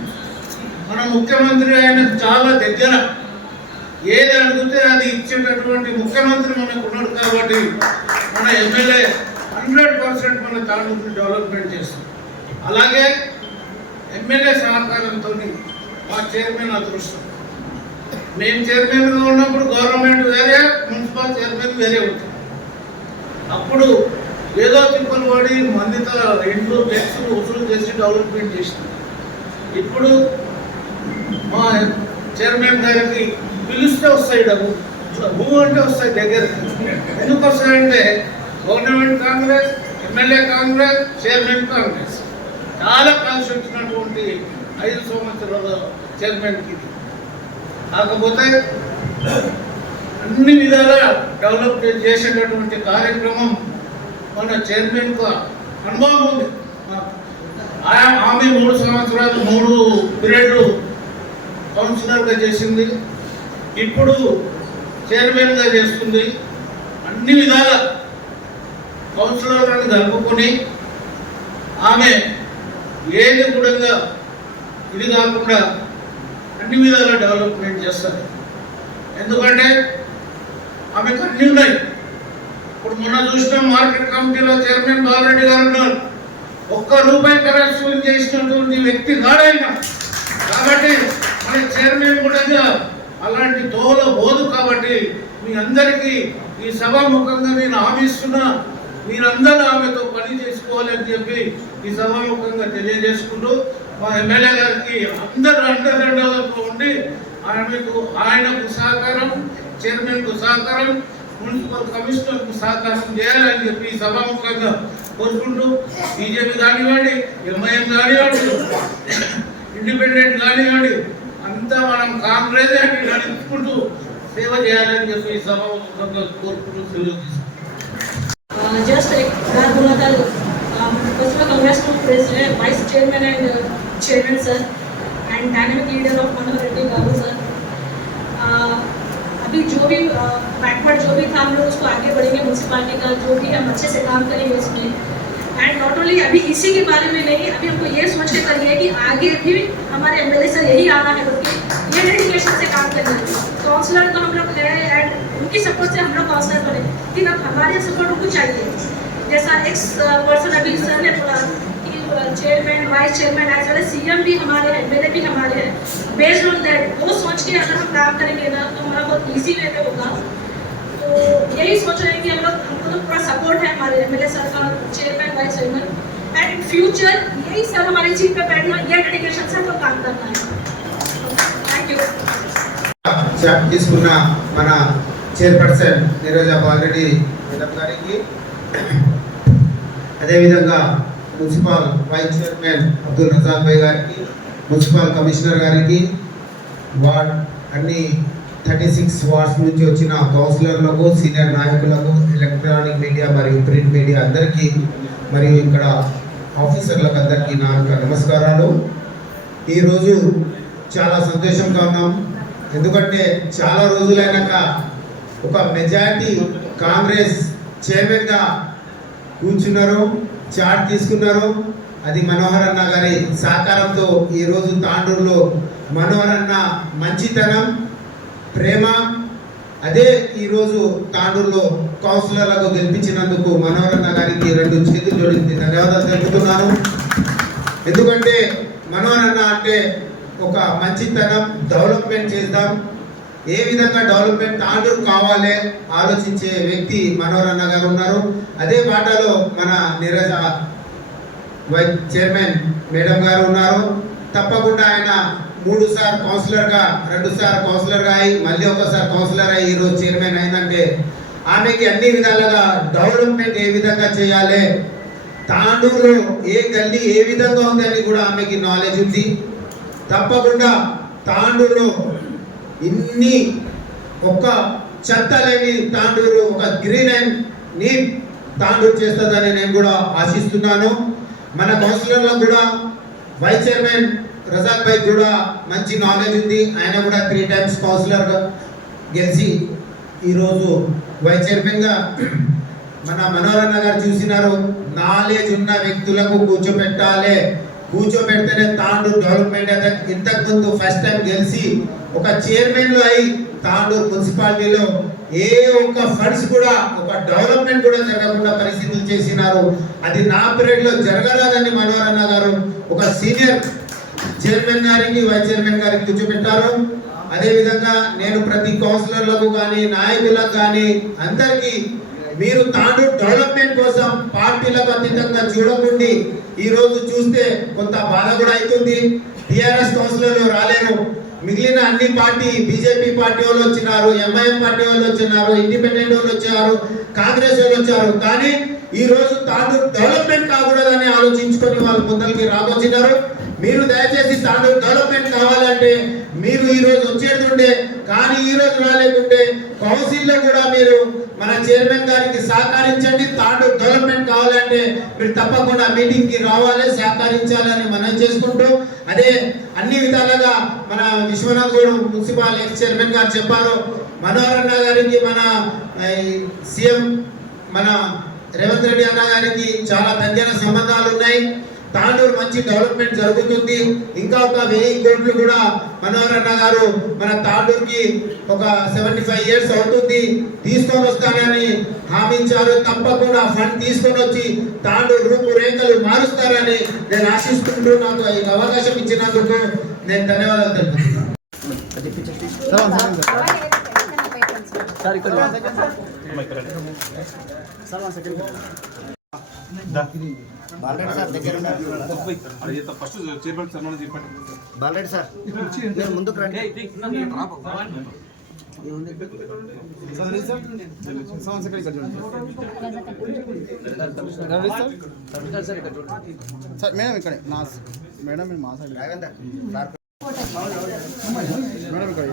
మన ముఖ్యమంత్రి ఆయనకు చాలా దగ్గర, ఏది అడిగితే అది ఇచ్చేటటువంటి ముఖ్యమంత్రి మనకు ఉన్నాడు. కాబట్టి మన ఎమ్మెల్యే 100% మన తాండూరుని డెవలప్మెంట్ చేస్తాం. అలాగే ఎమ్మెల్యే సహకారంతో మా చైర్మన్ అదృష్టం. మేము చైర్మన్గా ఉన్నప్పుడు గవర్నమెంట్ వేరే, మున్సిపల్ చైర్మన్ వేరే ఉంటుంది. అప్పుడు ఏదో తిప్పలు పడి మందిత ఇంట్లో ట్యాక్సులు వసూలు చేసి డెవలప్మెంట్ చేసినాం. ఇప్పుడు మా చైర్మన్ గారికి పిలిస్తే వస్తాయి డబ్బు, భూమి అంటే వస్తాయి దగ్గరికి. ఎందుకు వస్తాయంటే government Congress, MLA Congress, chairman Congress. చాలా కలిసి వచ్చినటువంటి 5 సంవత్సరాల చైర్మన్కి. కాకపోతే అన్ని విధాల డెవలప్ చేసేటటువంటి కార్యక్రమం మన చైర్మన్కు అనుభవం ఉంది. ఆమె 3 సంవత్సరాలు 3 పీరియడ్లు కౌన్సిలర్గా చేసింది. ఇప్పుడు చైర్మన్గా చేస్తుంది. అన్ని విధాల కౌన్సిలర్లను కలుపుకొని ఆమె ఏది కూడా ఇది కాకుండా అన్ని విధాల డెవలప్మెంట్ చేస్తారు. ఎందుకంటే ఆమెకు అన్నీ ఉన్నాయి. ఇప్పుడు మొన్న చూసినాం, మార్కెట్ కమిటీలో చైర్మన్ బాలరెడ్డి గారు ఉన్నారు. ₹1 కరెక్షన్ చేసినటువంటి వ్యక్తి కాడైనా. కాబట్టి మన చైర్మన్ కూడా అలాంటి తోల బోధు. కాబట్టి మీ అందరికీ ఈ సభాముఖంగా నేను హామీస్తున్నా, మీరందరూ ఆమెతో పని చేసుకోవాలని చెప్పి ఈ సభాముఖంగా తెలియజేసుకుంటూ, మా ఎమ్మెల్యే గారికి అందరూ అండదండలతో ఉండి ఆయనకు సహకారం, చైర్మన్కు సహకారం, మున్సిపల్ కమిషనర్కు సహకారం చేయాలని చెప్పి సభాముఖంగా కోరుకుంటూ, బీజేపీ కానివ్వండి, ఎంఐఎం కానివ్వండి, ఇండిపెండెంట్ కానివ్వండి, అంతా మనం కాంగ్రెస్ అని నడుపుకుంటూ సేవ చేయాలని చెప్పి సభాముఖంగా కోరుకుంటూ సెలవు తీసుకుంటాం. Just like that, first of all, congrats to President, Vice Chairman and Chairman sir, and dynamic leader of Manohar Reddy Garu sir. अभी जो भी बैकवर्ड जो भी था हम लोग उसको आगे बढ़ेंगे. म्यूनसिपालिटी का जो भी हम अच्छे से काम करेंगे उसमें. एंड नॉट ओनली अभी इसी के बारे में नहीं, अभी हमको ये सोच के करिए कि आगे भी हमारे एमएलए सर यही आना है बोल के ये डेडिकेशन से काम करेंगे. काउंसलर तो हम लोग है एंड उनकी सपोर्ट से हम लोग काउंसलर बने, लेकिन अब हमारे सपोर्ट उनको चाहिए. जैसा एक्स पर्सन अभी सर ने बोला कि chairman, vice chairman as well as CM भी हमारे हैं, एमएलए भी हमारे हैं. बेस्ड ऑन दैट वो सोच के अगर हम काम करेंगे ना तो हमारा बहुत ईजी वे में होगा. तो यही सोच रहे हैं कि हम लोग, हमको तो पूरा सपोर्ट है हमारे एमएलए सर का, chairman, vice chairman. And in future यही सर हमारी चीफ पे बैठना, ये डेडिकेशन से तो काम करना है. Thank you. తీసుకున్న మన చైర్పర్సన్ నీరజా బాలరెడ్డి మేడం గారికి, అదేవిధంగా municipal vice chairman Abdul Razak భాయ్ గారికి, మున్సిపల్ కమిషనర్ గారికి, వార్డ్ అన్ని 36 వార్డ్స్ నుంచి వచ్చిన కౌన్సిలర్లకు, సీనియర్ నాయకులకు, ఎలక్ట్రానిక్ మీడియా మరియు ప్రింట్ మీడియా అందరికీ, మరియు ఇక్కడ ఆఫీసర్లకు అందరికీ నా యొక్క నమస్కారాలు. ఈరోజు చాలా సంతోషంగా ఉన్నాం. ఎందుకంటే చాలా రోజులైనాక ఒక మెజారిటీ కాంగ్రెస్ చైర్మన్గా కూర్చున్నారు, చార్ట్ తీసుకున్నారు. అది మనోహర్ అన్న గారి సహకారంతో ఈరోజు తాండూరులో మనోహర్ అన్న మంచితనం, ప్రేమ, అదే ఈరోజు తాండూరులో కౌన్సిలర్లకు గెలిపించినందుకు మనోహర్ అన్న గారికి 2 చేతులు జోడించి ధన్యవాదాలు తెలుపుతున్నాను. ఎందుకంటే మనోహర్ అన్న అంటే ఒక మంచితనం, డెవలప్మెంట్ చేద్దాం, ఏ విధంగా డెవలప్మెంట్ తాండూరు కావాలి ఆలోచించే వ్యక్తి మనోహర్ అన్న గారు ఉన్నారు. అదే బాటలో మన నీరజ వైస్ చైర్మన్ మేడం గారు ఉన్నారు. తప్పకుండా ఆయన 3 సార్లు కౌన్సిలర్గా, 2 సార్లు కౌన్సిలర్గా అయి మళ్ళీ ఒకసారి కౌన్సిలర్ అయ్యి ఈరోజు చైర్మన్ అయిందంటే ఆమెకి అన్ని విధాలుగా డెవలప్మెంట్ ఏ విధంగా చేయాలి, తాండూరులో ఏ గల్లీ ఏ విధంగా ఉందని కూడా ఆమెకి నాలెడ్జ్ ఉంది. తప్పకుండా తాండూరులో ఇన్ని ఒక్క చెత్త లేని తాండూరు, ఒక గ్రీన్ అండ్ నీట్ తాండూరు చేస్తుందని నేను కూడా ఆశిస్తున్నాను. మన కౌన్సిలర్లకు కూడా వైస్ చైర్మన్ రజాక్ భాయ్ కూడా మంచి నాలెడ్జ్ ఉంది. ఆయన కూడా 3 టైమ్స్ కౌన్సిలర్గా గెలిచి ఈరోజు వైస్ చైర్మన్గా మన మనోహర్ అన్న గారు చూసినారు. నాలెడ్జ్ ఉన్న వ్యక్తులకు కూర్చోబెట్టాలి, కూర్చోబెడితేనే తాండూరు డెవలప్మెంట్ అయితే. ఇంతకుముందు ఫస్ట్ టైం గెలిచి ఒక చైర్మన్లో అయి తాండూరు మున్సిపాలిటీలో ఏ ఒక్క ఫండ్స్ కూడా, ఒక డెవలప్మెంట్ కూడా జరగకుండా పరిస్థితులు చేసినారు. అది నా పీరియడ్లో జరగరాదని మనోహర్ అన్న గారు ఒక సీనియర్ చైర్మన్ గారికి, వైస్ చైర్మన్ గారికి కూర్చోబెట్టారు. అదేవిధంగా నేను ప్రతి కౌన్సిలర్లకు కానీ, నాయకులకు కానీ అందరికీ మీరు తాండూరు డెవలప్మెంట్ కోసం పార్టీలకు అతీతంగా చూడకుండా ఈ రోజు చూస్తే కొంత బాధ కూడా అవుతుంది. టిఆర్ఎస్ కౌన్సిలర్లు రాలేరు, మిగిలిన అన్ని పార్టీ, బీజేపీ పార్టీ వాళ్ళు వచ్చినారు, ఎంఐఎం పార్టీ వాళ్ళు వచ్చినారు, ఇండిపెండెంట్ వాళ్ళు వచ్చారు, కాంగ్రెస్ వాళ్ళు వచ్చారు. కానీ ఈ రోజు తాండూరు డెవలప్మెంట్ కాకూడదని ఆలోచించుకొని వాళ్ళు ముందరికి రాబోతున్నారు. మీరు దయచేసి తాండూరు డెవలప్మెంట్ కావాలంటే మీరు ఈ రోజు వచ్చేటుండే, కానీ ఈ రోజు రాలేకుంటే కౌన్సిల్లో కూడా మీరు మన చైర్మన్ గారికి సహకరించండి. తాండూరు డెవలప్మెంట్ కావాలంటే మీరు తప్పకుండా మీటింగ్కి రావాలి, సహకరించాలని మనం చేసుకుంటూ, అదే అన్ని విధాలుగా మన Vishwanath Goud municipal ex chairman గారు చెప్పారు. మనోహర్ అన్న గారికి మన సీఎం మన రేవంత్ రెడ్డి అన్న గారికి చాలా దగ్గర సంబంధాలు ఉన్నాయి. తాండూరు మంచి డెవలప్మెంట్ జరుగుతుంది. ఇంకా ఒక 1000 కోట్లు కూడా మనోహర్ అన్న గారు మన తాండూరుకి ఒక 75 ఇయర్స్ అవుతుంది తీసుకొని వస్తానని హామీంచారు. తప్పకుండా ఫండ్ తీసుకొని వచ్చి తాండూరు రూపురేఖలు మారుస్తారని నేను ఆశిస్తుంటూ నాకు ఈ అవకాశం ఇచ్చినందుకు నేను ధన్యవాదాలు తెలుపుతున్నాను. బాలరెడ్డి సార్ దగ్గర ఫస్ట్ చైర్మన్ సన్మానం చెప్పండి. బాలరెడ్డి సార్ మీరు ముందుకు రండి. సార్ మేడం ఇక్కడ మేడం మీరు మా సైడ్ మేడం ఇక్కడ